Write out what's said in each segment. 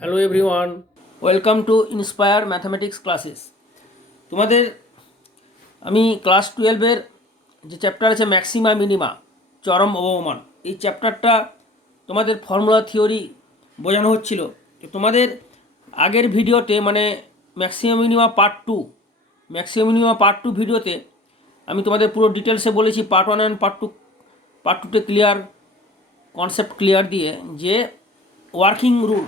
Hello everyone, welcome to inspire mathematics classes. তোমাদের আমি class 12-এর যে চ্যাপ্টার আছে ম্যাক্সিমা মিনিমা, চরম অবমান, এই চ্যাপ্টারটা তোমাদের ফর্মুলা থিওরি বোঝানো হচ্ছিল। তো তোমাদের আগের ভিডিওতে মানে ম্যাক্সিমা মিনিমা পার্ট টু ভিডিওতে আমি তোমাদের পুরো ডিটেলসে বলেছি পার্ট 1 অ্যান্ড পার্ট টুতে ক্লিয়ার কনসেপ্ট ক্লিয়ার দিয়ে যে ওয়ার্কিং রুল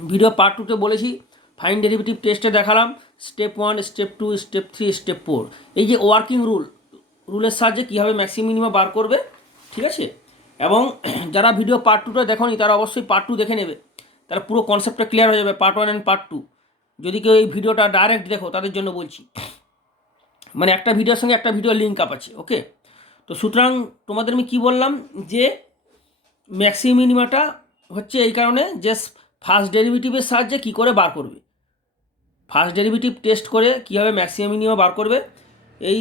ভিডিও পার্ট টুতে বলেছি, ফাইন ডেরিভেটিভ টেস্টে দেখালাম স্টেপ 1, স্টেপ 2, স্টেপ 3, স্টেপ 4, এই যে ওয়ার্কিং রুলের সাহায্যে কীভাবে ম্যাক্সিমাম মিনিমাম বার করবে, ঠিক আছে। এবং যারা ভিডিও পার্ট টুটা দেখোনি তারা অবশ্যই পার্ট 2 দেখে নেবে, তারা পুরো কনসেপ্টটা ক্লিয়ার হয়ে যাবে পার্ট 1 অ্যান্ড পার্ট 2। যদি কেউ এই ভিডিওটা ডাইরেক্ট দেখো তাদের জন্য বলছি, মানে একটা ভিডিওর সঙ্গে একটা ভিডিও লিঙ্ক আপ আছে, ওকে। তো সুতরাং তোমাদের আমি কী বললাম যে ম্যাক্সিমাম মিনিমাটা হচ্ছে এই কারণে যে ফার্স্ট ডেরিভেটিভের সাহায্যে কী করে বার করবে, ফার্স্ট ডেরিভেটিভ টেস্ট করে কীভাবে ম্যাক্সিমাম মিনিমাম বার করবে, এই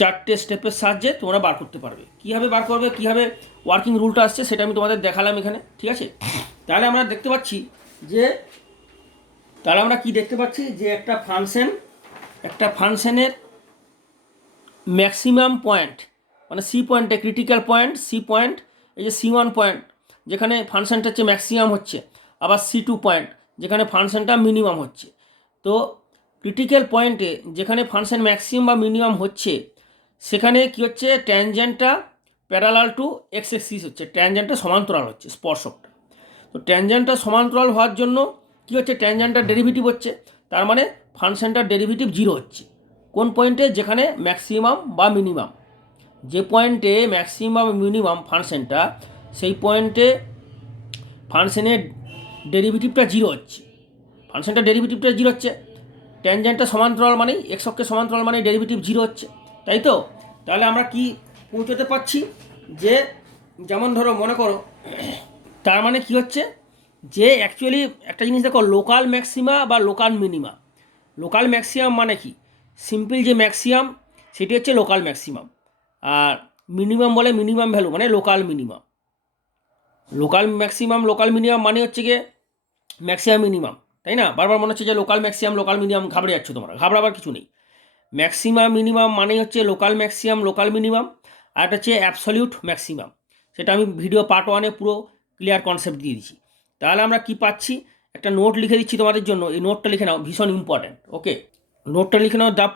4টে স্টেপের সাহায্যে তোমরা বার করতে পারবে। কীভাবে বার করবে, কীভাবে ওয়ার্কিং রুলটা আসছে সেটা আমি তোমাদের দেখালাম এখানে, ঠিক আছে। তাহলে আমরা দেখতে পাচ্ছি যে একটা ফাংশনের ম্যাক্সিমাম পয়েন্ট মানে সি পয়েন্টে ক্রিটিক্যাল পয়েন্ট, সি পয়েন্ট, এই যে C1 পয়েন্ট যেখানে ফাংশনটা হচ্ছে ম্যাক্সিমাম হচ্ছে, আবার C2 পয়েন্ট যেখানে ফাংশনটা মিনিমাম হচ্ছে। তো ক্রিটিক্যাল পয়েন্টে যেখানে ফাংশন ম্যাক্সিমাম বা মিনিমাম হচ্ছে সেখানে কি হচ্ছে, ট্যানজেন্টটা প্যারালাল টু এক্স এক্সিস হচ্ছে, ট্যানজেন্টটা সমান্তরাল হচ্ছে স্পর্শকটা। তো ট্যানজেন্টটা সমান্তরাল হওয়ার জন্য কি হচ্ছে, ট্যানজেন্টটার ডেরিভেটিভ হচ্ছে, তার মানে ফাংশনটার ডেরিভেটিভ 0 হচ্ছে। কোন পয়েন্টে, যেখানে ম্যাক্সিমাম বা মিনিমাম, যে পয়েন্টে ম্যাক্সিমাম মিনিমাম ফাংশনটা, সেই পয়েন্টে ফাংশনের ডেরিভেটিভটা 0 হচ্ছে, ট্যানজেন্টটা সমান্তরাল মানেই এক্স অক্ষের সমান্তরাল মানে ডেরিভেটিভ 0 হচ্ছে, তাই তো। তাহলে আমরা কি পৌঁছতে পারছি যে, যেমন ধরো মনে করো, তার মানে কি হচ্ছে যে অ্যাকচুয়ালি একটা জিনিস দেখো, লোকাল ম্যাক্সিমা বা লোকাল মিনিমা। লোকাল ম্যাক্সিমাম মানে কি, সিম্পল যে ম্যাক্সিমাম সেটি হচ্ছে লোকাল ম্যাক্সিমাম, আর মিনিমাম বলে মিনিমাম ভ্যালু মানে local minimum. Local maximum local minimum মানে হচ্ছে গিয়ে ম্যাক্সিমাম মিনিমাম, তাই না। বারবার মনে হচ্ছে যে লোকাল ম্যাক্সিমাম লোকাল মিনিমাম, ঘাবড়ে যাচ্ছ তোমরা, ঘাবড়াবার কিছু নেই। ম্যাক্সিমাম মিনিমাম মানে হচ্ছে লোকাল ম্যাক্সিমাম লোকাল মিনিমাম, আর এটা হচ্ছে অ্যাবসলিউট ম্যাক্সিমাম। সেটা আমি ভিডিও পার্ট 1-এ পুরো ক্লিয়ার কনসেপ্ট দিয়ে দিচ্ছি। তাহলে আমরা কি পাচ্ছি, একটা নোট লিখে দিচ্ছি তোমাদের জন্য, এই নোটটা লিখে নাও, ভীষণ ইম্পর্ট্যান্ট, ওকে। নোটটা লিখে নাও, the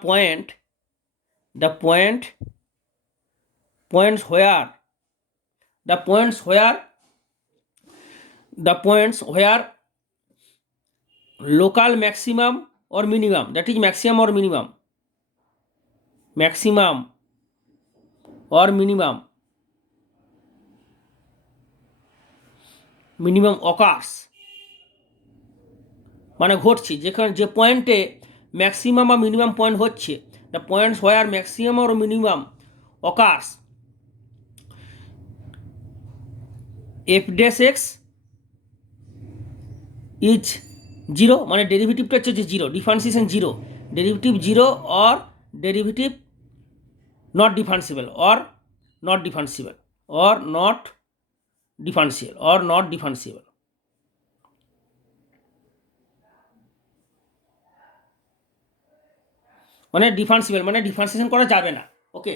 points where local maximum or minimum, that is maximum or minimum occurs, মানে ঘটছে, যেখানে যে পয়েন্টে ম্যাক্সিমাম বা মিনিমাম পয়েন্ট হচ্ছে, the points where maximum or minimum occurs, f dash x is 0, মানে ডেরিভেটিভটা হচ্ছে যে 0, differentiation 0, derivative 0 or derivative not differentiable or not differentiable or not differentiable, মানে ডিফারেন্সিবল মানে ডিফারেন্সিয়েশন করা যাবে না, ওকে।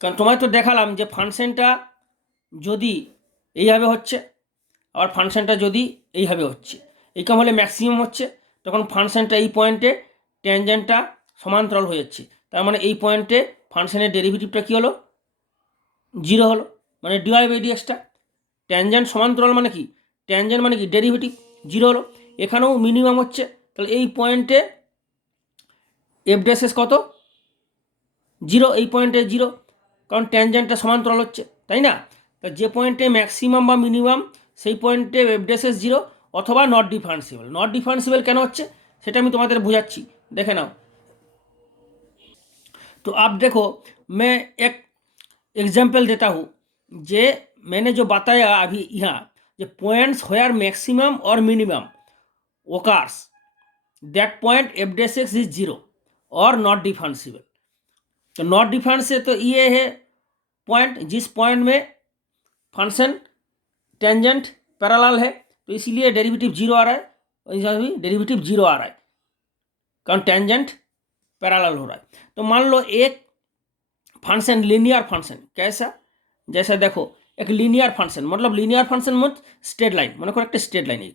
কারণ তোমায় তো দেখালাম যে ফাংশনটা যদি এইভাবে হচ্ছে, আবার ফাংশনটা যদি এইভাবে হচ্ছে, এইরকম হলে ম্যাক্সিমাম হচ্ছে, তখন ফাংশনটা এই পয়েন্টে ট্যানজেন্টটা সমান্তরাল হয়ে যাচ্ছে, তার মানে এই পয়েন্টে ফাংশনের ডেরিভেটিভটা কী হলো, 0 হলো, মানে ডিওয়াই বাই ডিএক্সটা। ট্যানজেন্ট সমান্তরাল মানে কি, ট্যানজেন্ট মানে কি ডেরিভেটিভ 0 হলো, এখানেও মিনিমাম হচ্ছে, তাহলে এই পয়েন্টে এফ ড্যাশ এস কত, 0, এই পয়েন্টে 0, কারণ ট্যানজেন্টটা সমান্তরাল হচ্ছে, তাই না। তা যে পয়েন্টে ম্যাক্সিমাম বা মিনিমাম সেই পয়েন্টে এফ ড্যাশ এস 0 অথবা নট ডিফারেন্সিবল কেন হচ্ছে সেটা আমি তোমাদের বোঝাচ্ছি, দেখে নাও। तो आप देखो, मैं एक एग्जाम्पल देता हूँ, जे मैंने जो बताया अभी यहाँ, जो पॉइंट्स वेयर मैक्सिमम और minimum occurs, that point F dash x is 0 और नॉट डिफरेंसिबल। तो नॉट डिफरेंशियल तो ये है पॉइंट जिस पॉइंट में फंक्शन टेंजेंट पैरेलल है, तो इसीलिए डेरिवेटिव जीरो आ रहा है, और यहाँ भी डेरिवेटिव जीरो आ रहा है, कारण टेंजेंट पैरेलल हो रहा है। तो मान लो एक फंक्शन लिनियर फंक्शन, कैसा, जैसा देखो एक लिनियर फंक्शन, मतलब लिनियर फंक्शन मतलब स्ट्रेट लाइन, মনে করো একটা স্ট্রেট লাইন। এই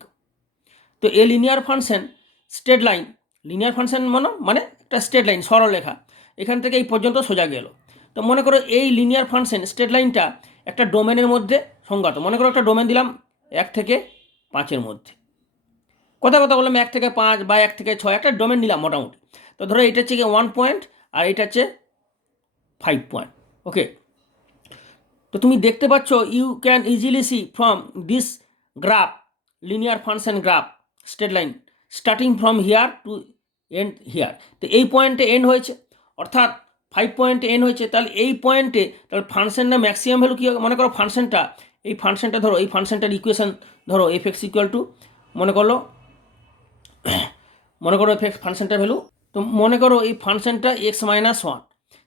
তো এই linear function straight line, linear function মানে একটা স্ট্রেট লাইন, সরলরেখা, এখান থেকে এই পর্যন্ত সোজা গেল। তো মনে করো এই লিনিয়ার ফাংশন স্ট্রেট লাইনটা একটা ডোমেনের মধ্যে সংজ্ঞাত। মনে করো একটা ডোমেন দিলাম 1 থেকে 5-এর মধ্যে, কথা বললাম 1 থেকে 5 বা 1 থেকে 6, একটা ডোমেন নিলাম মোটামুটি। তো ধরো এটা হচ্ছে 1 পয়েন্ট আর এটা হচ্ছে 5 পয়েন্ট। ওকে, তো তুমি দেখতে পাচ্ছ you can easily see from this graph, linear function graph straight line starting from here to end here. তো এই পয়েন্টে এন্ড হয়েছে, অর্থাৎ 5 পয়েন্টে এন্ড হয়েছে। তাহলে এই পয়েন্টে তাহলে ফাংশনটা ম্যাক্সিমাম ভ্যালু কী হবে? মনে করো ফাংশনটা, এই ফাংশনটা ধরো, এই ফাংশনটার ইকুয়েশন ধরো এফ এক্স ইকুয়াল টু, মনে করো এফ এক্স ফাংশনটার ভ্যালু, তো মনে করো এই ফাংশনটা x-1,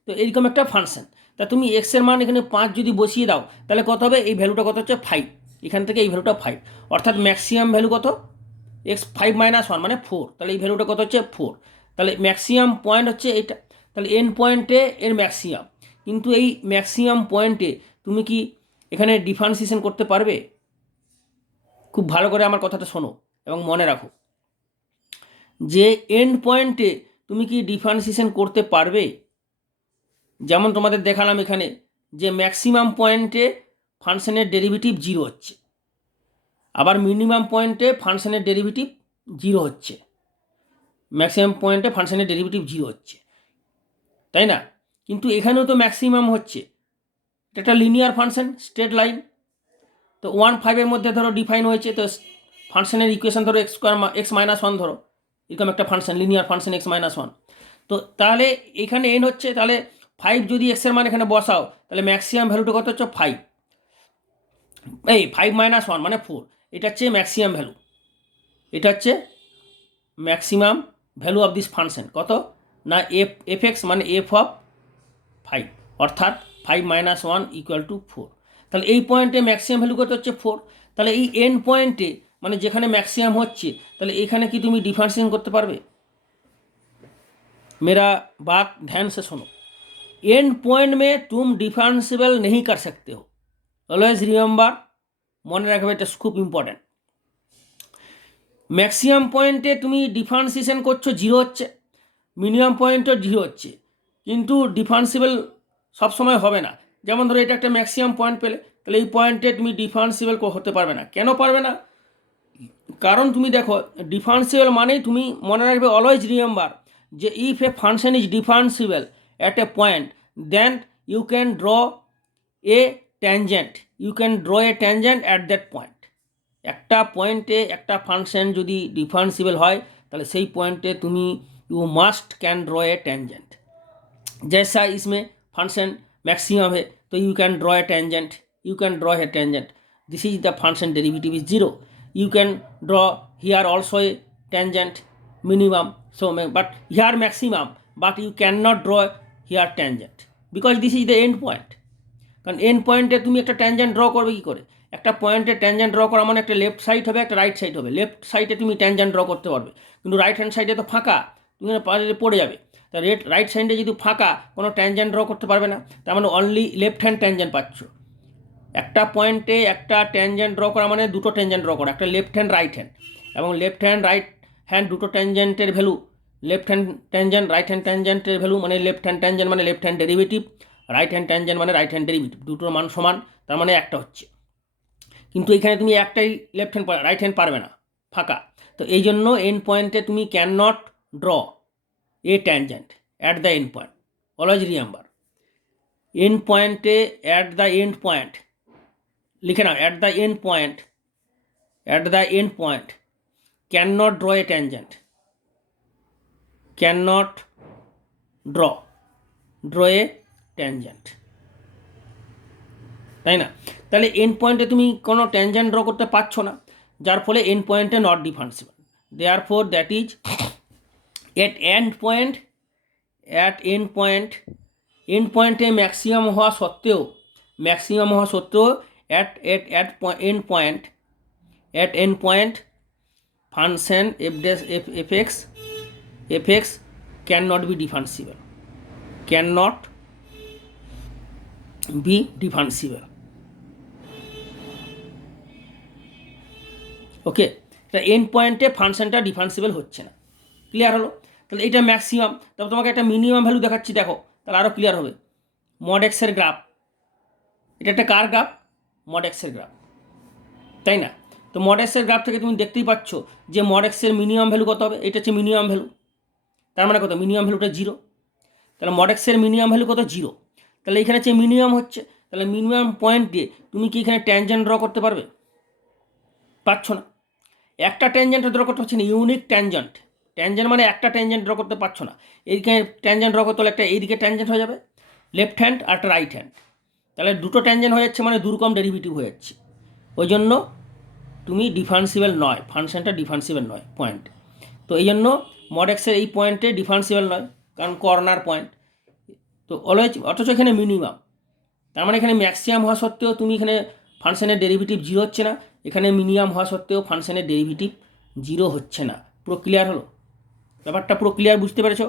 তো এইরকম একটা ফাংশন। তা তুমি এক্সের মান এখানে 5 যদি বসিয়ে দাও তাহলে কত হবে? এই ভ্যালুটা কত হচ্ছে 5, এখান থেকে এই ভ্যালুটা 5, অর্থাৎ ম্যাক্সিমাম ভ্যালু কত? x5-1 মানে 4, তাহলে এই ভ্যালুটা কত হচ্ছে 4। তাহলে ম্যাক্সিমাম পয়েন্ট হচ্ছে এটা, তাহলে এন পয়েন্টে এর ম্যাক্সিমাম। কিন্তু এই ম্যাক্সিমাম পয়েন্টে তুমি কি এখানে ডিফারেন্সিয়েশন করতে পারবে? খুব ভালো করে আমার কথাটা শোনো এবং মনে রাখো, যে এন্ড পয়েন্টে তুমি কি ডিফারেন্সিয়েশন করতে পারবে? যেমন তোমাদের দেখালাম এখানে যে ম্যাক্সিমাম পয়েন্টে ফাংশনের ডেরিভেটিভ 0 হচ্ছে, আবার মিনিমাম পয়েন্টে ফাংশনের ডেরিভেটিভ 0 হচ্ছে, ম্যাক্সিমাম পয়েন্টে ফাংশনের ডেরিভেটিভ 0 হচ্ছে, তাই না? কিন্তু এখানেও তো ম্যাক্সিমাম হচ্ছে, এটা একটা লিনিয়ার ফাংশন স্ট্রেট লাইন। তো 1-5-এর মধ্যে ধরো ডিফাইন হয়েছে, তো ফাংশনের ইকুয়েশন ধরো x-1 ধরো, এরকম একটা ফাংশন লিনিয়ার ফাংশন x-1। তো তাহলে এখানে এন হচ্ছে, তাহলে 5 যদি এক্সের মান এখানে বসাও তাহলে ম্যাক্সিমাম ভ্যালুটা কত হচ্ছে 5, এই 5-1 মানে 4, এটা হচ্ছে ম্যাক্সিমাম ভ্যালু, এটা হচ্ছে maximum value of this function. কত না এফ এক্স মানে এফ অফ 5, অর্থাৎ 5-1 ইকুয়াল টু 4। তাহলে এই পয়েন্টে ম্যাক্সিমাম ভ্যালু কত হচ্ছে 4। তাহলে এই এন পয়েন্টে মানে যেখানে ম্যাক্সিমাম হচ্ছে, তাহলে এখানে কি তুমি ডিফারেंशिएशन করতে পারবে? मेरा बात ध्यान से सुनो, एंड पॉइंट में तुम डिफरेंशिएबल नहीं कर सकते हो, ऑलवेज रिमेंबर, মনে রাখবে, এটা খুব ইম্পর্টেন্ট। ম্যাক্সিমাম পয়েন্টে তুমি ডিফারেন্সিয়েশন করছো 0 হচ্ছে, মিনিমাম পয়েন্টও 0 হচ্ছে, কিন্তু ডিফারেন্সিয়েবল সবসময় হবে না। যেমন ধরো এটা একটা ম্যাক্সিমাম পয়েন্ট পেলে, তাহলে এই পয়েন্টে তুমি ডিফারেন্সিয়েবল হতে পারবে না। কেন পারবে না? কারণ তুমি দেখো ডিফারেন্সিয়েবল মানেই তুমি মনে রাখবে, অলওয়েজ রিমেম্বার, যে if a function is differentiable at a point then you can draw a tangent, at that point. একটা পয়েন্টে একটা ফাংশন যদি ডিফারেন্সিয়েবল হয় তাহলে সেই পয়েন্টে তুমি you must can draw a tangent. जैसा इसमें फंक्शन मैक्सिमम है तो you can draw a tangent, this is the function derivative is 0। You can draw here also a tangent minimum, so but here maximum, but you can not draw here tangent because this is the end point. কারণ and পয়েন্টে তুমি একটা tangent draw করবে কী করে? একটা পয়েন্টে tangent draw করা মানে একটা লেফট সাইড হবে, একটা রাইট সাইড হবে। লেফট সাইডে তুমি ট্যানজেন্ট ড্র করতে পারবে, কিন্তু রাইট হ্যান্ড সাইডে তো ফাঁকা, তুমি পড়ে যাবে। তা রাইট সাইডে যদি ফাঁকা, কোনো ট্যানজেন্ট ড্র করতে পারবে না, তার মানে অনলি লেফট হ্যান্ড ট্যানজেন্ট পাচ্ছ। একটা পয়েন্টে একটা ট্যানজেন্ট ড্র করা মানে দুটো ট্যানজেন্ট ড্র করা, একটা লেফট হ্যান্ড রাইট হ্যান্ড, এবং লেফট হ্যান্ড রাইট হ্যান্ড দুটো ট্যানজেন্টের value, left hand tangent right hand ট্যানজেন্টের ভ্যালু মানে লেফট হ্যান্ড ট্যানজেন্ট মানে left hand derivative, right hand tangent মানে রাইট হ্যান্ড ডেরিভেটিভ, দুটোর মান সমান, তার মানে একটা হচ্ছে। কিন্তু এখানে তুমি একটাই লেফট হ্যান্ড রাইট হ্যান্ড পারবে না, ফাঁকা। তো এই জন্য এন্ড পয়েন্টে তুমি can not draw a tangent at the end point, always remember. End পয়েন্টে অ্যাট দ্য এন্ড পয়েন্ট লিখে নাও, at the end point can not draw a tangent, can not draw a tangent, তাই না? তাহলে and পয়েন্টে তুমি কোনো tangent draw করতে পারছো না, যার ফলে এন্ড পয়েন্টে not differentiable. Therefore that is at end পয়েন্টে ম্যাক্সিমাম হওয়া সত্ত্বেও at end at end point function f dash fx cannot be differentiable, cannot be differentiable. ওকে, তা এন্ড পয়েন্টে ফাংশনটা ডিফারেন্সিবল হচ্ছে না। ক্লিয়ার হলো? তাহলে এটা ম্যাক্সিমাম। তবে তোমাকে একটা মিনিমাম ভ্যালু দেখাচ্ছি, দেখো, তাহলে আরও ক্লিয়ার হবে। মড এক্সের গ্রাফ, এটা একটা কার গ্রাফ? মড এক্সের গ্রাফ, তাই না? তো মড এক্সের গ্রাফ থেকে তুমি দেখতেই পাচ্ছ যে মড এক্সের মিনিমাম ভ্যালু কত হবে? এটা হচ্ছে মিনিমাম ভ্যালু, তার মানে কত? মিনিমাম ভ্যালুটা 0। তাহলে মড এক্সের মিনিমাম ভ্যালু কত? 0। তাহলে এখানে হচ্ছে মিনিমাম হচ্ছে, তাহলে মিনিমাম পয়েন্ট দিয়ে তুমি কি এখানে ট্যানজেন্ট ড্র করতে পারবে? পারছো না। একটা ট্যানজেন্ট ড্র করতে পারছি না, ইউনিক ট্যানজেন্ট। ট্যানজেন্ট মানে একটা ট্যানজেন্ট ড্র করতে পারছো না। এইদিকে ট্যানজেন্ট ড্র করতে হলে একটা এইদিকে ট্যানজেন্ট হয়ে যাবে, লেফট হ্যান্ড আর একটা রাইট হ্যান্ড। তাহলে দুটো ট্যানজেন্ট হয়ে যাচ্ছে, মানে দুরকম ডেরিভেটিভ হয়ে যাচ্ছে। ওই জন্য তুমি ডিফারেন্সিবল নয়, ফাংশনটা ডিফারেন্সিবল নয় পয়েন্ট। তো এই জন্য মড এক্সের এই পয়েন্টে ডিফারেন্সিবল নয়, কারণ কর্নার পয়েন্ট। তো অলওয়েজ, অথচ এখানে মিনিমাম, তার মানে এখানে ম্যাক্সিমাম হওয়া সত্ত্বেও তুমি এখানে ফাংশনের ডেরিভেটিভ 0 হচ্ছে না, এখানে মিনিমাম হওয়া সত্ত্বেও ফাংশনের ডেরিভেটিভ 0 হচ্ছে না। পুরো ক্লিয়ার হলো? ব্যাপারটা পুরো ক্লিয়ার, বুঝতে পেরেছো?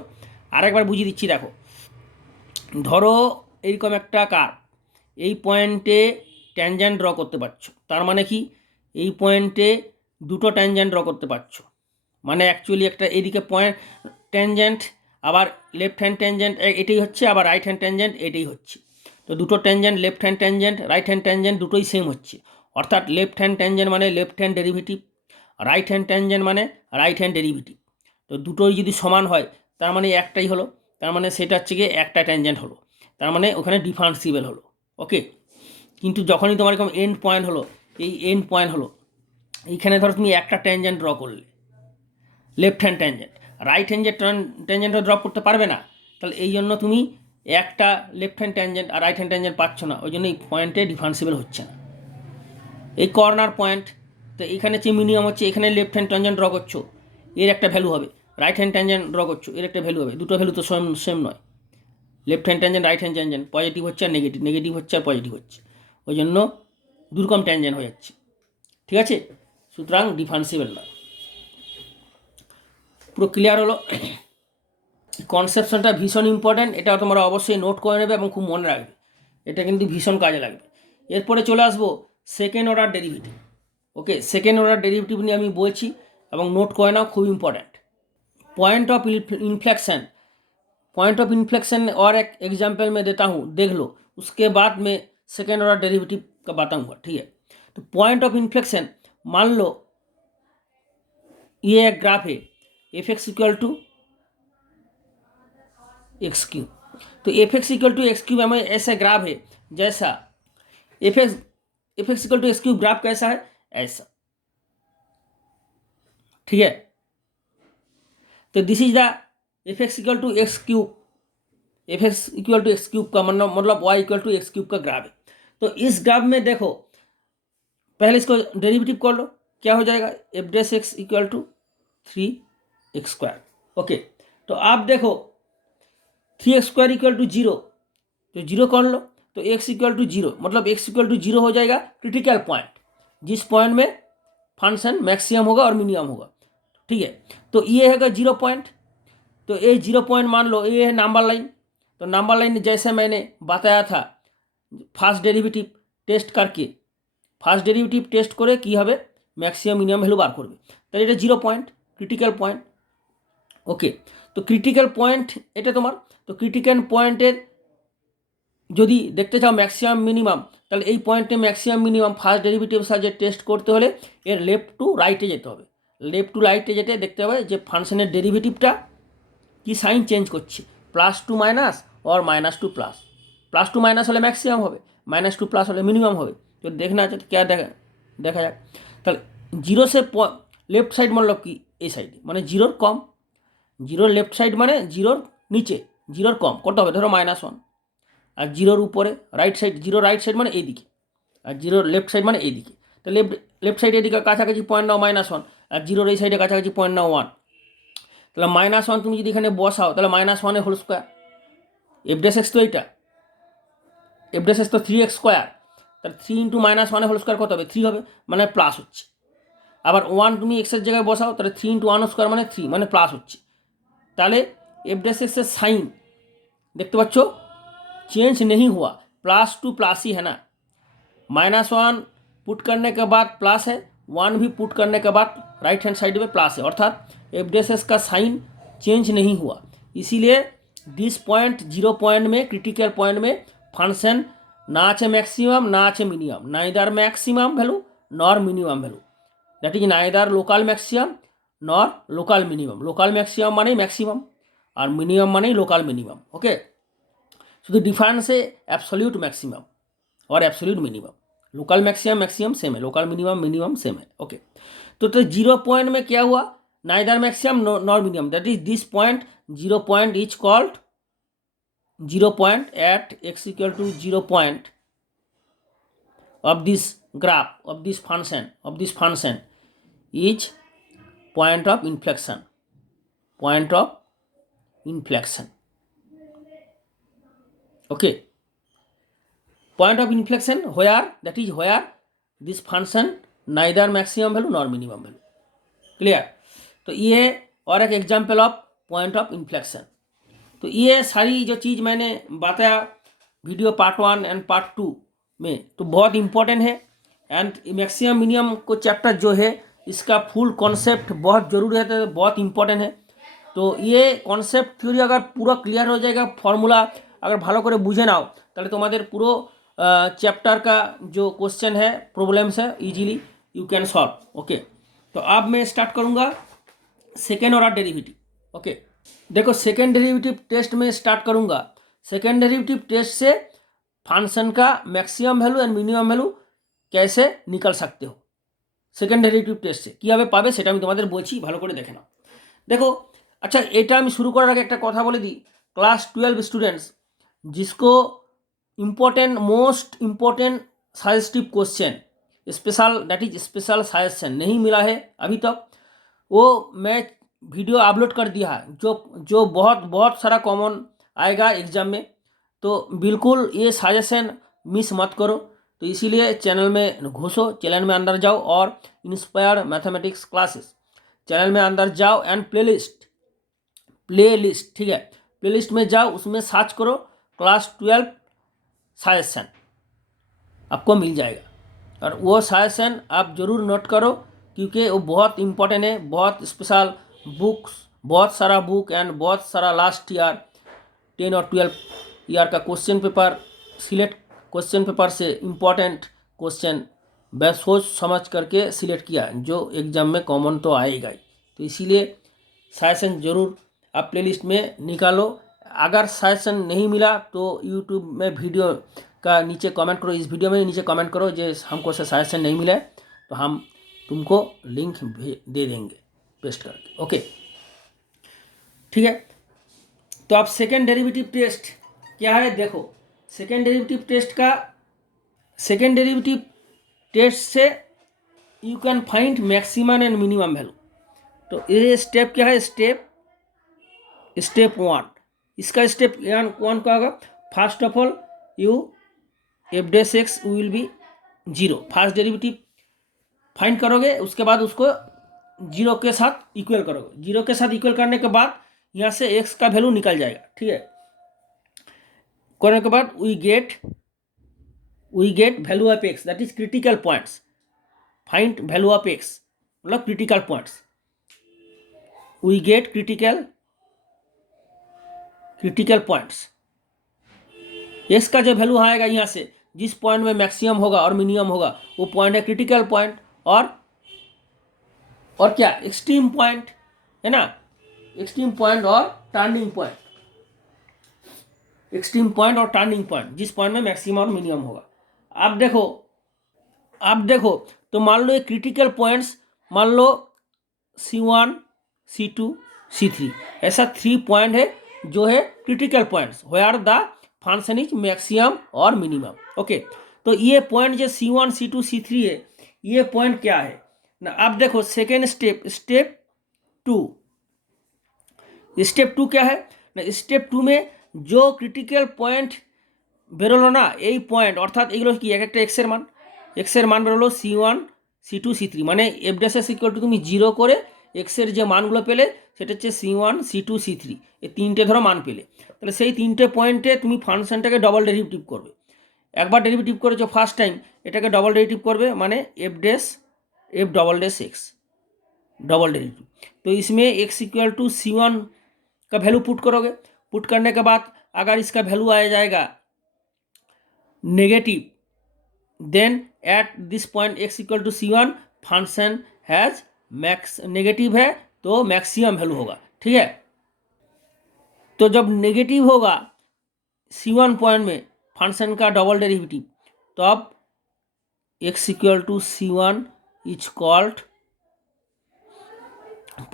আরেকবার বুঝিয়ে দিচ্ছি, দেখো। ধরো এইরকম একটা কার্ভ, এই পয়েন্টে ট্যানজেন্ট ড্র করতে পারছো, তার মানে কি? এই পয়েন্টে দুটো ট্যানজেন্ট ড্র করতে পারছো, মানে অ্যাকচুয়ালি একটা এদিকে পয়েন্ট ট্যানজেন্ট, আবার লেফট হ্যান্ড ট্যানজেন্ট এটাই হচ্ছে, আবার রাইট হ্যান্ড ট্যানজেন্ট এটাই হচ্ছে। তো দুটো tangent, left hand tangent, right hand tangent দুটোই সেম হচ্ছে। অর্থাৎ লেফট হ্যান্ড ট্যানজেন্ট মানে left hand derivative, right hand tangent মানে রাইট হ্যান্ড ডেরিভেটিভ। তো দুটোই যদি সমান হয়, তার মানে একটাই হলো, তার মানে সেটা হচ্ছে গিয়ে একটা ট্যানজেন্ট হলো, তার মানে ওখানে ডিফারেন্সিবল হলো। ওকে, কিন্তু যখনই তোমার এরকম এন্ড পয়েন্ট হলো, এই এন্ড পয়েন্ট হলো, এইখানে ধরো তুমি একটা ট্যানজেন্ট ড্র করলে, left hand tangent, right hand ট্যানজেন্টও ড্র করতে পারবে না। তাহলে এই জন্য তুমি একটা লেফট হ্যান্ড ট্যানজেন্ট আর রাইট হ্যান্ড ট্যানজেন্ট পাচ্ছ না, ওই জন্য এই পয়েন্টে ডিফারেন্সিবল হচ্ছে না। এই কর্নার পয়েন্ট, তো এখানে যে মিনিমাম হচ্ছে, এখানে লেফট হ্যান্ড ট্যানজেন্ট ড্র করছো, এর একটা ভ্যালু হবে, রাইট হ্যান্ড ট্যানজেন্ট ড্র করছো, এর একটা ভ্যালু হবে। দুটো ভ্যালু তো সেম নয়, left hand tangent, right hand tangent, positive হচ্ছে আর নেগেটিভ, নেগেটিভ হচ্ছে আর পজিটিভ হচ্ছে, ওই জন্য দুরকম ট্যানজেন্ট হয়ে যাচ্ছে। ঠিক আছে? সুতরাং ডিফারেন্সিবল নয়। পুরো ক্লিয়ার হলো? কনসেপশনটা ভীষণ ইম্পর্ট্যান্ট, এটা তোমরা অবশ্যই নোট করে নেবে এবং খুব মনে রাখবে, এটা কিন্তু ভীষণ কাজে লাগবে। এরপরে চলে আসবো second order derivative. Okay, second order derivative নিয়ে আমি বলছি এবং নোট করে নাও, খুব important. Point of inflection, point of inflection और एक एग्जाम्पल मैं देता हूँ, देख लो, उसके बाद मैं सेकेंड ऑर्डर डेरिवेटिव का बताऊँगा। ठीक है? तो पॉइंट ऑफ इन्फ्लेक्शन, मान लो ये एक ग्राफ है, f x equal to x cube. तो f x equal to x cube हमें ऐसा ग्राफ है, जैसा f x equal to x cube graph कैसा है? ऐसा। ठीक है? तो this is the f x equal to x cube, f x equal to x cube का मतलब y equal to x cube का ग्राफ है। तो इस ग्राफ में देखो, पहले इसको डेरिवेटिव कर लो, क्या हो जाएगा? F dash x equal to 3x²। Okay, तो आप देखो 3x² इक्वल टू 0, तो 0 कर लो, तो x इक्वल टू 0, मतलब x इक्वल टू 0 हो जाएगा क्रिटिकल पॉइंट, जिस पॉइंट में फंक्शन मैक्सिमम होगा और मिनिमम होगा। ठीक है? तो ये है 0 पॉइंट, तो ये 0 पॉइंट मान लो ये है नंबर लाइन। तो नंबर लाइन जैसे मैंने बताया था, फार्स्ट डेरिवेटिव टेस्ट करके, फार्स्ट डेरिवेटिव टेस्ट करे कि हबे मैक्सिमाम मिनिमाम भ্যালু বার করবে, তাহলে এটা 0 পয়েন্ট, ক্রিটিক্যাল পয়েন্ট। ওকে, তো ক্রিটিক্যাল পয়েন্ট এটা তোমার, তো ক্রিটিক্যাল পয়েন্টের যদি দেখতে চাও ম্যাক্সিমাম মিনিমাম, তাহলে এই পয়েন্টে ম্যাক্সিমাম মিনিমাম ফার্স্ট ডেরিভেটিভ সাহায্যে টেস্ট করতে হলে এর লেফট টু রাইটে যেতে হবে। লেফট টু রাইটে যেতে দেখতে হবে যে ফাংশনের ডেরিভেটিভটা কি সাইন চেঞ্জ করছে, প্লাস টু মাইনাস और minus two plus. Plus two minus হলে ম্যাক্সিমাম হবে, माइनस टू प्लस হলে मिनिमम হবে। तो देखना है तो क्या देखा जाए, তাহলে জিরো সে লেফট সাইড मतलब কি এই সাইডে, মানে জিরোর কম, জিরোর লেফট সাইড মানে জিরোর নিচে, জিরোর কম কত হবে? ধরো -1। আর জিরোর উপরে right side, zero right side মানে এইদিকে, আর জিরোর লেফট সাইড মানে এইদিকে। তো লেফট সাইড এদিকে কাছাকাছি পয়েন্ট নাও -1, আর জিরোর এই সাইডে কাছাকাছি পয়েন্ট নাও 1। তাহলে -1 তুমি যদি এখানে বসাও, তাহলে -1 whole square, f dash x তো এইটা, এফ ড্যাশ এক্স তো 3x², তাহলে 3 × -1 হোল স্কোয়ার কত হবে? 3 হবে, মানে প্লাস হচ্ছে। আবার 1 তুমি এক্সের জায়গায় বসাও, তাহলে 3 × 1² মানে 3, মানে প্লাস হচ্ছে। তাহলে এফ ড্যাশ এক্সের সাইন দেখতে পাচ্ছ चेंज नहीं हुआ, प्लस टू प्लस ही है ना। -1 पुट करने के बाद प्लस है, 1 भी पुट करने के बाद राइट हैंड साइड में प्लस है, अर्थात एफ डैश एस का साइन चेंज नहीं हुआ। इसीलिए दिस पॉइंट 0 पॉइंट में, क्रिटिकल पॉइंट में फंक्शन ना आछे मैक्सिमाम ना आछे minimum, नाइदार maximum value nor minimum value, that is neither local maximum nor local minimum. Local maximum माने मैक्सिमाम और मिनिमाम माने लोकल मिनिमाम। ओके, শুধু डिफरेंस है एब्सोल्यूट मैक्सिमम और absolute minimum. Local maximum maximum same है, local minimum minimum same है। Okay, तो 0 point में क्या हुआ, neither maximum nor minimum, that is this point 0 point is called 0 point at x = 0 point of this graph of this function is point of inflection, point of inflection. Okay, point of inflection where, that is where this function neither maximum value nor minimum value। Clear? तो ये और एक example of point of inflection. तो ये सारी जो चीज़ मैंने बताया वीडियो पार्ट 1 एंड पार्ट 2 में, तो बहुत इंपॉर्टेंट है। एंड मैक्सिमम मिनिमम को चैप्टर जो है इसका फुल कॉन्सेप्ट बहुत ज़रूरी है, तो बहुत इंपॉर्टेंट है। तो ये कॉन्सेप्ट थ्योरी अगर पूरा क्लियर हो जाएगा, फॉर्मूला अगर ভালো করে বুঝে নাও, তাহলে তোমাদের পুরো चैप्टर का जो क्वेश्चन है, प्रॉब्लम्स है, easily you can solve. Okay, तो अब मैं स्टार्ट करूँगा सेकेंड ऑर्डर डेरिवेटिव। ओके, देखो सेकेंड डेरिवेटिव टेस्ट में स्टार्ट करूँगा। सेकेंड डेरिवेटिव टेस्ट से फंक्शन का maximum value and minimum value कैसे निकल सकते हो सेकेंड डेरिवेटिव टेस्ट से কীভাবে পাবে সেটা আমি তোমাদের বলছি, ভালো করে দেখে নাও। দেখো, আচ্ছা এটা আমি শুরু করার আগে একটা কথা বলে দিই। क्लास 12 स्टूडेंट्स जिसको important most important suggestive question special, that is special suggestion नहीं मिला है अभी तक, वो मैं वीडियो अपलोड कर दिया है, जो बहुत सारा कॉमन आएगा एग्ज़ाम में। तो बिल्कुल ये सजेशन मिस मत करो। तो इसीलिए चैनल में घुसो, चैनल में अंदर जाओ और इंस्पायर मैथमेटिक्स क्लासेस चैनल में अंदर जाओ एंड प्लेलिस्ट, ठीक है, प्लेलिस्ट में जाओ, उसमें सर्च करो क्लास 12 सजेशन, आपको मिल जाएगा। और वो सजेशन आप ज़रूर नोट करो क्योंकि वो बहुत इम्पोर्टेंट है, बहुत स्पेशल बुक्स, बहुत सारा बुक एंड बहुत सारा लास्ट ईयर 10 और 12 ईयर का question paper, select question paper से इम्पोर्टेंट क्वेश्चन मैं सोच समझ करके सिलेक्ट किया, जो एग्ज़ाम में कॉमन तो आएगा ही। तो इसीलिए सजेशन ज़रूर आप प्लेलिस्ट में निकालो। अगर सजेशन नहीं मिला तो यूट्यूब में वीडियो का नीचे कमेंट करो, इस वीडियो में नीचे कमेंट करो जो हमको से सजेशन नहीं मिला है, तो हम तुमको लिंक दे देंगे पेस्ट करके। ओके, ठीक है। तो अब सेकेंड डेरिवेटिव टेस्ट क्या है, देखो सेकेंड डेरिवेटिव टेस्ट से you can find maximum and minimum value. तो ये स्टेप क्या है, स्टेप 1, इसका स्टेप 1 का होगा, first of all U F dash x will be 0, first derivative find करोगे, उसके बाद उसको 0 के साथ इक्वल करोगे। 0 के साथ इक्वल करने के बाद यहाँ से x का वैल्यू निकल जाएगा, ठीक है। करने के बाद we get value of x, that is critical points. Find value of x मतलब critical points, we get critical points. x का जो वैल्यू आएगा यहाँ से, जिस पॉइंट में मैक्सिमम होगा और मिनिमम होगा वो पॉइंट है क्रिटिकल पॉइंट, और क्या एक्सट्रीम पॉइंट है ना, एक्सट्रीम पॉइंट और टर्निंग पॉइंट, एक्सट्रीम पॉइंट और टर्निंग पॉइंट, जिस पॉइंट में मैक्सिमम और मिनिमम होगा। अब देखो तो मान लो ये क्रिटिकल पॉइंट्स, मान लो C1 C2 C3, ऐसा 3 पॉइंट है जो है critical points where the function is maximum और मिनिमम। ओके, तो ये पॉइंट जो C1 C2 C3 है, ये पॉइंट क्या है ना। अब देखो सेकेंड स्टेप 2 क्या है ना, स्टेप 2 में जो क्रिटिकल पॉइंट বেরোলো না, এই পয়েন্ট অর্থাৎ এগুলো কি এক একটা এক্সের মান বেরোলো C1 C2 C3 মানে F dash S equal to তুমি 0 করে এক্সের যে মানগুলো পেলে সেটা হচ্ছে C1 C2 C3, এই তিনটে ধরো মান পেলে, তাহলে সেই তিনটে পয়েন্টে তুমি ফাংশনটাকে ডবল ডেরিভেটিভ করবে। একবার ডেরিভেটিভ করেছো ফার্স্ট টাইম, এটাকে ডবল ডেরিভেটিভ করবে মানে F double dash x double derivative. तो इसमें x इक्वल टू C1 का वैल्यू पुट करोगे। पुट करने के बाद अगर इसका वैल्यू आ जाएगा negative, then at this point x equal to C1 function has max, negative है तो मैक्सिमम वैल्यू होगा, ठीक है। तो जब नेगेटिव होगा C1 पॉइंट में फंक्शन का डबल डेरिवेटिव, तो अब x equal to C1 is called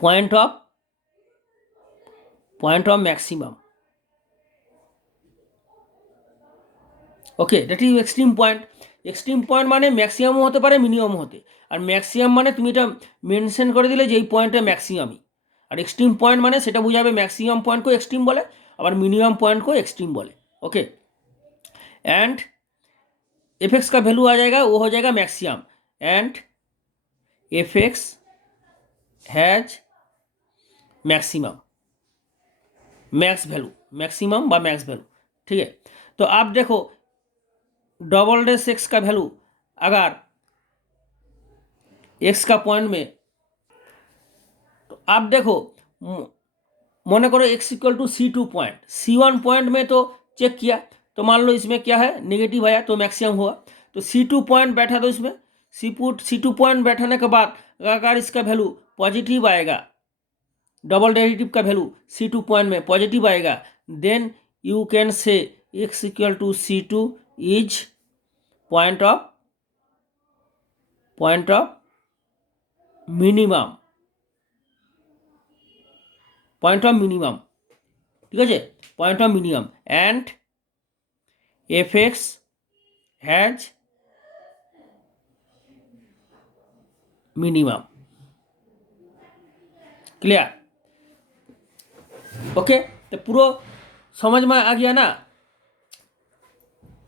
point of maximum. Okay, that is extreme point. Extreme point माने मैक्सिमाम होते पारे मिनिमाम होते, और मैक्सिमाम माने तुम এটা মেনশন করে দিলে যে এই পয়েন্টে ম্যাক্সিমামই, আর এক্সট্রিম পয়েন্ট মানে সেটা বোঝাবে ম্যাক্সিমাম পয়েন্ট को एक्सट्रीम बोले আবার मिनिमम पॉइंट को एक्सट्रीम बोले। ओके, एंड एफ एक्स का वैल्यू आ जाएगा, वो हो जाएगा maximum, and f x has maximum, max value, maximum व मैक्स वैल्यू, ठीक है। तो आप देखो डबल डैश एक्स का वैल्यू अगर एक्स का पॉइंट में, तो आप देखो मने करो x equal to C2 point, C1 point में तो चेक किया, तो मान लो इसमें क्या है नेगेटिव आया तो मैक्सिमम हुआ, तो C2 पॉइंट बैठा दो इसमें, C2 पॉइंट बैठाने के बाद अगर इसका वैल्यू पॉजिटिव आएगा, डबल डेरिवेटिव का वैल्यू C2 पॉइंट में पॉजिटिव आएगा, then you can say x equal to C2 is point of minimum, point of minimum, ठीक है, point of minimum, and f x has minimum. Clear? Okay, तो पूरा समझ में आ गया ना।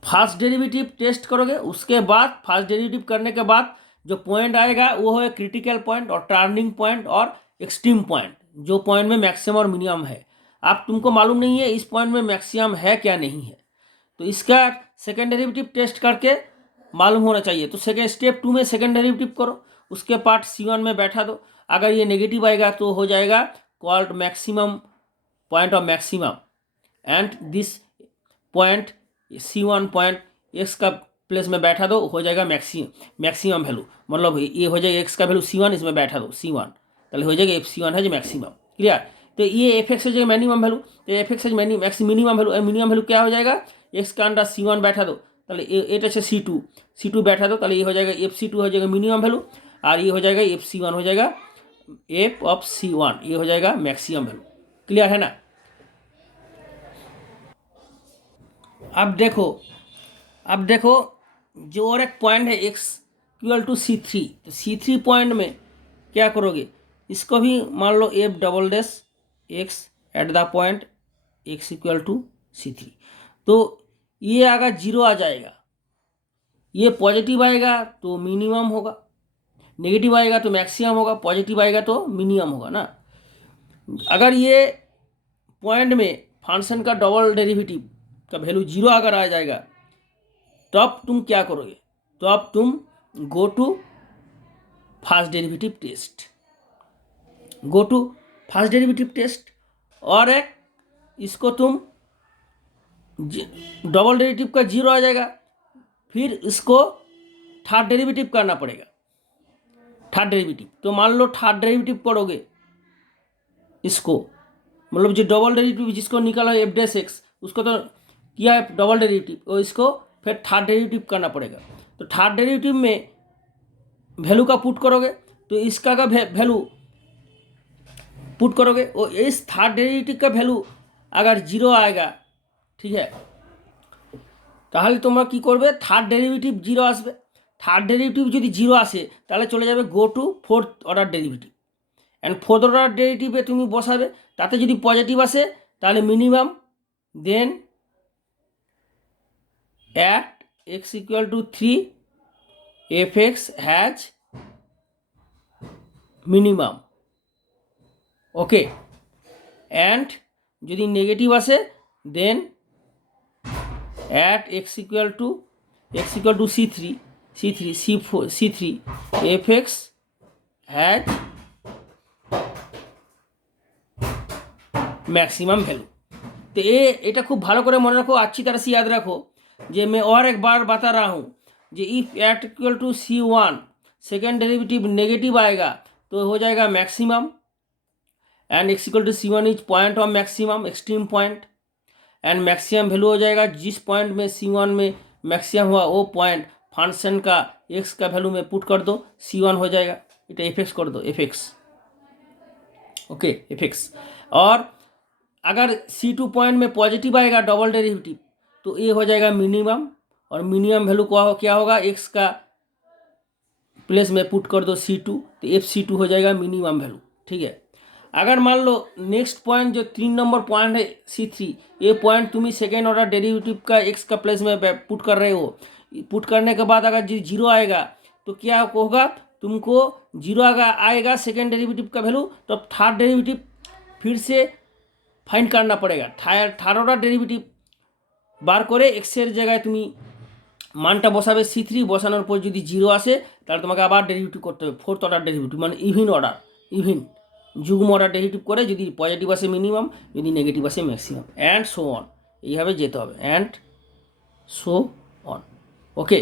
फर्स्ट डेरिवेटिव टेस्ट करोगे, उसके बाद फर्स्ट डेरिवेटिव करने के बाद जो पॉइंट आएगा वो है क्रिटिकल पॉइंट और टर्निंग पॉइंट और एक्सट्रीम पॉइंट, जो पॉइंट में मैक्सिमम और मिनिमम है। आप तुमको मालूम नहीं है इस पॉइंट में मैक्सिमम है क्या नहीं है, तो इसका सेकेंड डेरिवेटिव टेस्ट करके मालूम होना चाहिए। तो सेकेंड स्टेप 2 में सेकेंड डेरिवेटिव करो, उसके पार्ट C1 में बैठा दो, अगर ये नेगेटिव आएगा तो हो जाएगा called maximum, point of maximum, and this point C1 point x का प्लेस में बैठा दो, हो जाएगा मैक्सिमम वैल्यू, मतलब ये हो जाएगा x का वैल्यू C1, इसमें बैठा दो C1, ताहले हो जाएगा C1 है जो मैक्सिमम। क्लियर? तो ये एफ एक्स हो जाएगा मिनिमम वैल्यू, तो f x minimum value, minimum value क्या हो जाएगा, x का अंडर C1 बैठा दो, তাহলে এটা হচ্ছে C2 बैठा दो, তাহলে ये हो जाएगा FC2 हो जाएगा मिनिमम वैल्यू, और ये हो जाएगा FC1 हो जाएगा एफ ऑफ C1, ये हो जाएगा मैक्सिमम वैल्यू। क्लियर है ना? अब देखो जो और एक पॉइंट है x इक्वल टू C3, तो C3 पॉइंट में क्या करोगे, इसको भी मान लो f double dash x at the point x equal to C3, तो ये अगर 0 आ जाएगा, ये पॉजिटिव आएगा तो मिनिमम होगा, नेगेटिव आएगा तो मैक्सिमम होगा, पॉजिटिव आएगा तो मिनिमम होगा ना। अगर ये पॉइंट में फंक्शन का डबल डेरिवेटिव का वैल्यू 0 अगर आ जाएगा, तो अब तुम क्या करोगे, तो अब तुम go to first derivative test, और एक इसको तुम डबल डेरिवेटिव का 0 आ जाएगा, फिर इसको थर्ड डेरिवेटिव करना पड़ेगा, थर्ड डेरिवेटिव। तो मान लो थर्ड डेरिवेटिव करोगे इसको, मतलब जो डबल डेरिवेटिव जिसको निकाला है एफ डैश एक्स, उसको तो किया है डबल डेरिवेटिव, और इसको फिर थर्ड डेरिवेटिव करना पड़ेगा। तो थर्ड डेरिवेटिव में वैल्यू का पुट करोगे, तो इसका का वैल्यू पुट करोगे, और इस थर्ड डेरिवेटिव का वैल्यू अगर 0 आएगा, ठीक है, তাহলে তোমরা কি করবে, থার্ড ডেরিভেটিভ 0 আসবে, থার্ড ডেরিভেটিভ যদি 0 আসে তাহলে চলে যাবে go to fourth order derivative, and fourth order ডেরিভেটিভে তুমি বসাবে, তাতে যদি পজিটিভ আসে তাহলে minimum, then at x equal to 3 f x has minimum. Okay, and যদি নেগেটিভ আসে then at x equal to C3 fx has maximum value. तो এটা খুব ভালো করে মনে রাখো, अच्छी तरह से याद रखो। যে मैं और एक बार बता रहा हूँ जे if at equal to C1 second derivative negative आएगा तो हो जाएगा maximum, and x equal to C1 is point of maximum, extreme point, and maximum value हो जाएगा जिस पॉइंट में C1 में मैक्सिमम हुआ वो पॉइंट फंक्शन का एक्स का वैल्यू में पुट कर दो, C1 हो जाएगा। इटा एफ कर दो, एफ। Okay, F. और अगर C2 पॉइंट में पॉजिटिव आएगा डबल डेरिवेटिव तो ये हो जाएगा मिनिमम, और मिनिमम वैल्यू क्या होगा, एक्स का प्लेस में पुट कर दो C2, तो FC2 हो जाएगा मिनिमम वैल्यू। ठीक है। अगर मान लो नेक्स्ट पॉइंट जो 3 नंबर पॉइंट है C3, ये पॉइंट तुम्हें सेकेंड ऑर्डर डेरिवेटिव का एक्स का प्लेस में पुट कर रहे हो, पुट करने के बाद अगर जीरो आएगा तो क्या होगा, तुमको जीरो आएगा सेकेंड डेरिवेटिव का वैल्यू, तो थर्ड डेरिवेटिव फिर से फाइंड करना पड़ेगा। थार्ड ऑर्डर डेरिवेटिव বার করে এক্সের জায়গায় তুমি মানটা বসাবে C3, বসানোর পর যদি জিরো আসে তাহলে তোমাকে আবার ডেরিভেটিভ করতে হবে, ফোর্থ অর্ডার ডেরিভেটিভ, মানে ইভিন যুগ্ম অর্ডার ডেরিভেটিভ করে, যদি পজিটিভ আসে মিনিমাম, যদি নেগেটিভ আসে ম্যাক্সিমাম, অ্যান্ড সো অন। এইভাবে যেতে হবে, অ্যান্ড সো অন। ওকে,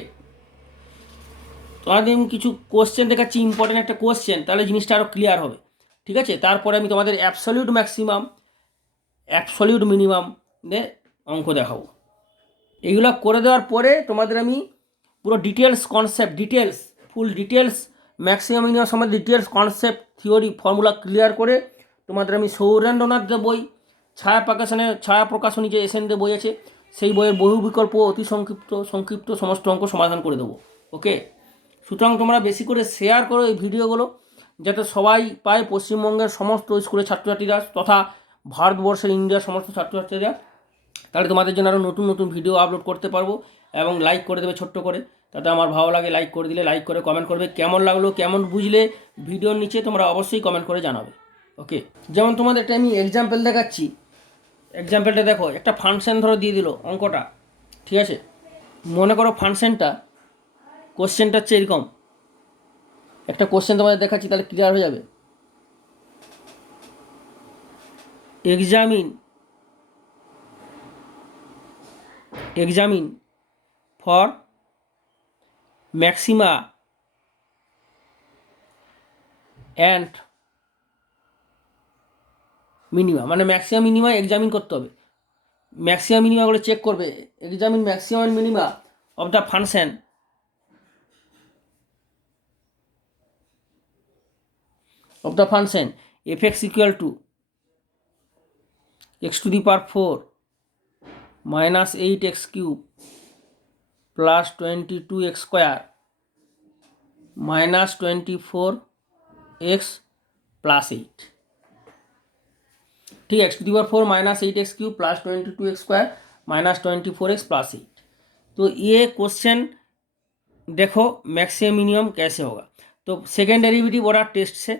তোমাদের আমি কিছু কোশ্চেন দেখাচ্ছি, ইম্পর্টেন্ট একটা কোশ্চেন, তাহলে জিনিসটা আরও ক্লিয়ার হবে। ঠিক আছে, তারপরে আমি তোমাদের অ্যাবসলিউট ম্যাক্সিমাম, অ্যাবসলিউট মিনিমাম অঙ্ক দেখাবো। এগুলো করে দেওয়ার পরে তোমাদের আমি পুরো details concept, full details maximum minimum সম্বন্ধে details concept, theory, formula clear করে তোমাদের আমি সৌরেন্দ্রনাথদের বই, ছায়া প্রকাশনী যে এসএনদের বই আছে, সেই বইয়ের বহু বিকল্প অতি সংক্ষিপ্ত সমস্ত অঙ্ক সমাধান করে দেবো। ওকে, সুতরাং তোমরা বেশি করে শেয়ার করো এই ভিডিওগুলো, যাতে সবাই পায়, পশ্চিমবঙ্গের সমস্ত স্কুলের ছাত্রছাত্রীরা তথা ভারতবর্ষের ইন্ডিয়ার সমস্ত ছাত্রছাত্রীরা। তাহলে তোমাদের জন্য আরও নতুন নতুন ভিডিও আপলোড করতে পারবো। এবং লাইক করে দেবে ছোট্ট করে, তাতে আমার ভালো লাগে। লাইক করে দিলে, লাইক করে কমেন্ট করবে কেমন লাগলো, কেমন বুঝলে ভিডিওর নিচে তোমরা অবশ্যই কমেন্ট করে জানাবে। ওকে, যেমন তোমাদের একটা আমি এক্সাম্পল দেখাচ্ছি। এক্সাম্পলটা দেখো, একটা ফাংশন ধরো দিয়ে দিল অঙ্কটা। ঠিক আছে, মনে করো ফাংশনটা, কোশ্চেনটা হচ্ছে এরকম একটা কোশ্চেন তোমাদের দেখাচ্ছি, তাহলে ক্লিয়ার হয়ে যাবে। examine for maxima and minima, মানে ম্যাক্সিমাম মিনিমা এক্সামিন করতে হবে। ম্যাক্সিমাম মিনিমাগুলো চেক করবে। Examine maximum minima of the function fx equal to x to the power 4 minus 8x cube plus 22x square minus 24x plus 8। ठीक है, x to the power 4 minus 8x cube plus 22x square minus 24x plus 8। तो ये question देखो maximum minimum कैसे होगा, तो second derivative order test से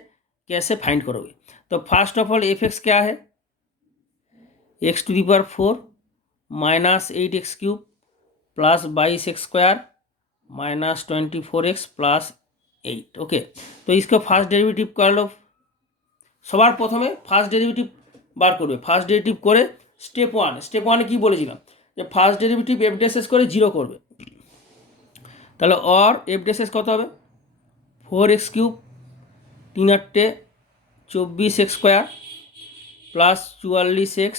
कैसे फाइंड करोगे। तो फर्स्ट ऑफ ऑल fx क्या है, x to the power 4 minus 8x cube plus 22x square minus 24x plus 8। Okay, तो इसका फार्स्ट डेरिवेटिव कर लो। সবার প্রথমে ফার্স্ট ডেরিভেটিভ বার করবে। ফার্স্ট ডেরিভেটিভ করে স্টেপ ওয়ানে কী বলেছিলাম, যে ফার্স্ট ডেরিভেটিভ এফ ডেসেস করে জিরো করবে। তাহলে অর এফ ডেসেস কত হবে, 4x cube 3 8 24x square plus 44x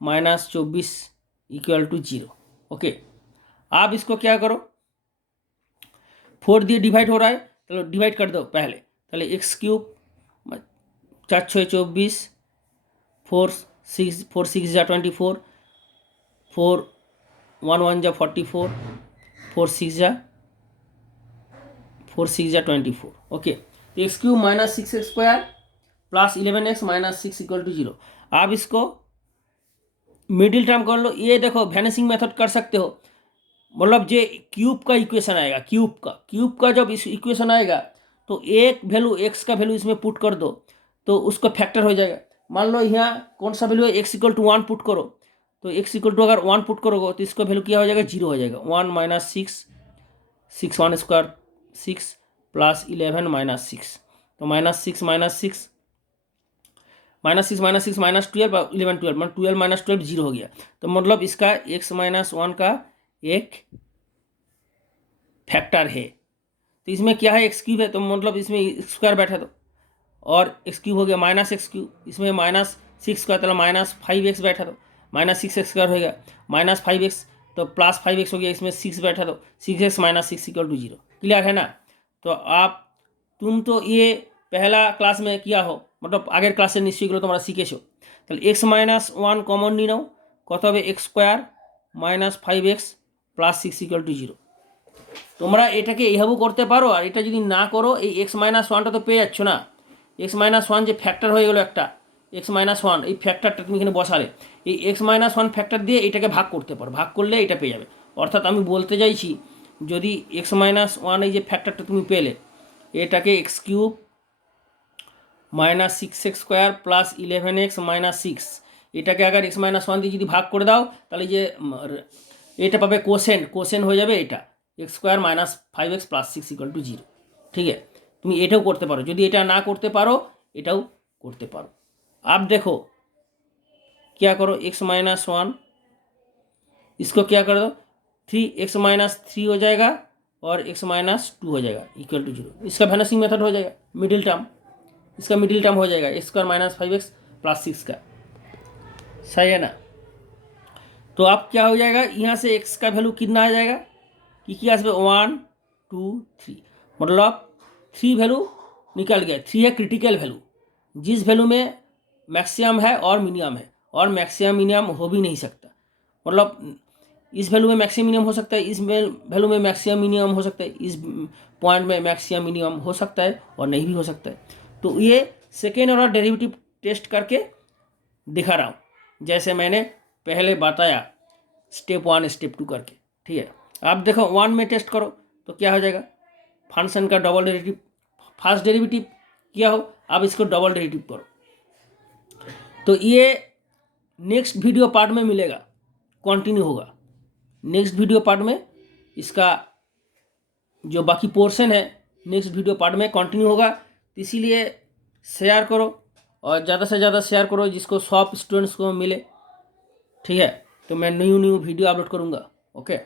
minus 24 equal to 0। Okay, अब इसको क्या करो, 4 दिए डिवाइड हो रहा है, तो डिवाइड कर दो पहले। ताहले एक्स क्यूब 4 6 24, 4 6 जा 24, 4 1 1 जा 44, 4 6 जा 24। ओके, तो x cube minus 6x square plus 11x minus 6 equal to 0। अब इसको मिडिल टर्म कर लो। ये देखो वैनिशिंग मेथड कर सकते हो, मतलब जे क्यूब का इक्वेशन आएगा, क्यूब का जब इस इक्वेशन आएगा तो एक वैल्यू एक्स का वैल्यू इसमें पुट कर दो तो उसका फैक्टर हो जाएगा। मान लो यहाँ कौन सा वैल्यू है, एक्स इक्वल टू 1 पुट करो, तो एक्स इक्वल टू अगर 1 पुट करोगे तो इसका वैल्यू क्या हो जाएगा, 0 हो जाएगा। 1 माइनस 6, 6 1 स्क्वायर 6 प्लस 11 माइनस 6, तो minus 6 minus 6 minus 6 minus 6 minus 12 और 11 12 मतलब 12 माइनस 12 0 हो गया। तो मतलब इसका एक्स माइनस 1 का एक फैक्टर है। तो इसमें क्या है, एक्स क्यूब है, तो मतलब इसमें स्क्वायर बैठा तो और एक्स क्यूब हो गया माइनस एक्स क्यूब, इसमें माइनस 6 का मतलब माइनस 5x बैठा तो माइनस 6x स्क्वायर हो गया, माइनस 5x तो प्लस 5x हो गया, इसमें 6 बैठा तो 6x minus 6 equal to 0। Clear है ना। तो आप तुम तो ये पहला क्लास में किया हो, मतलब আগের ক্লাসে নিশ্চয়ই তোমরা শিখেছো। তাহলে x মাইনাস 1 কমন নিয়ে নাও, কত হবে x square minus 5x plus 6 equal to 0। তোমরা এটাকে এইভাবেও করতে পারো, আর এটা যদি না করো এই এক্স মাইনাস ওয়ানটা তো পেয়ে যাচ্ছ না, এক্স মাইনাস ওয়ান যে ফ্যাক্টর হয়ে গেলো একটা এক্স মাইনাস ওয়ান, এই ফ্যাক্টরটা তুমি এখানে বসালে এই এক্স মাইনাস ওয়ান ফ্যাক্টর দিয়ে এটাকে ভাগ করতে পারো, ভাগ করলে এটা পেয়ে যাবে। অর্থাৎ আমি বলতে চাইছি যদি এক্স মাইনাস ওয়ান এই যে ফ্যাক্টরটা তুমি পেলে এটাকে x cube minus 6x square plus 11x minus 6 এটাকে আগে এক্স মাইনাস ওয়ান দিয়ে যদি ভাগ করে দাও তাহলে যে এটা পাবে কোশেন্ট, কোশেন্ট হয়ে যাবে এটা x square minus 5x plus 6 equal to 0। ठीक है, तुम एटाও করতে পারো, যদি এটা না করতে পারো এটাও করতে পারো। अब देखो क्या करो, x माइनस 1 इसको क्या कर दो 3x माइनस 3 हो जाएगा और x माइनस 2 हो जाएगा इक्वल टू 0। इसका वैनिशिंग मेथड हो जाएगा, मिडिल टर्म, इसका मिडिल टर्म हो जाएगा x square minus 5x plus 6 का। सही है ना। तो अब क्या हो जाएगा, यहाँ से x का वैल्यू कितना आ जाएगा कि क्या আসবে 1 2 3, मतलब 3 वैल्यू निकल गया। 3 है क्रिटिकल वैल्यू, जिस वैल्यू में मैक्सिमम है और मिनिमम है, और मैक्सिमम मिनिमम हो भी नहीं सकता। मतलब इस वैल्यू में मैक्सिमम मिनिमम हो सकता है, इस वैल्यू में मैक्सिमम मिनिमम हो सकता है, इस पॉइंट में मैक्सिमम मिनिमम हो सकता है और नहीं भी हो सकता है। तो ये सेकेंड ऑर्डर डेरिवेटिव टेस्ट करके दिखा रहा हूँ, जैसे मैंने पहले बताया स्टेप 1 स्टेप 2 करके। ठीक है, आप देखो 1 में टेस्ट करो तो क्या हो जाएगा, फंक्शन का डबल डेरिवेटिव, फर्स्ट डेरिवेटिव क्या हो, अब इसको डबल डेरिवेटिव करो। तो ये नेक्स्ट वीडियो पार्ट में मिलेगा, कंटिन्यू होगा नेक्स्ट वीडियो पार्ट में, इसका जो बाकी पोर्शन है नेक्स्ट वीडियो पार्ट में कंटिन्यू होगा। तो इसीलिए शेयर करो और ज़्यादा से ज़्यादा शेयर करो जिसको सब स्टूडेंट्स को मिले। ठीक है, तो मैं न्यू वीडियो अपलोड करूँगा। ओके।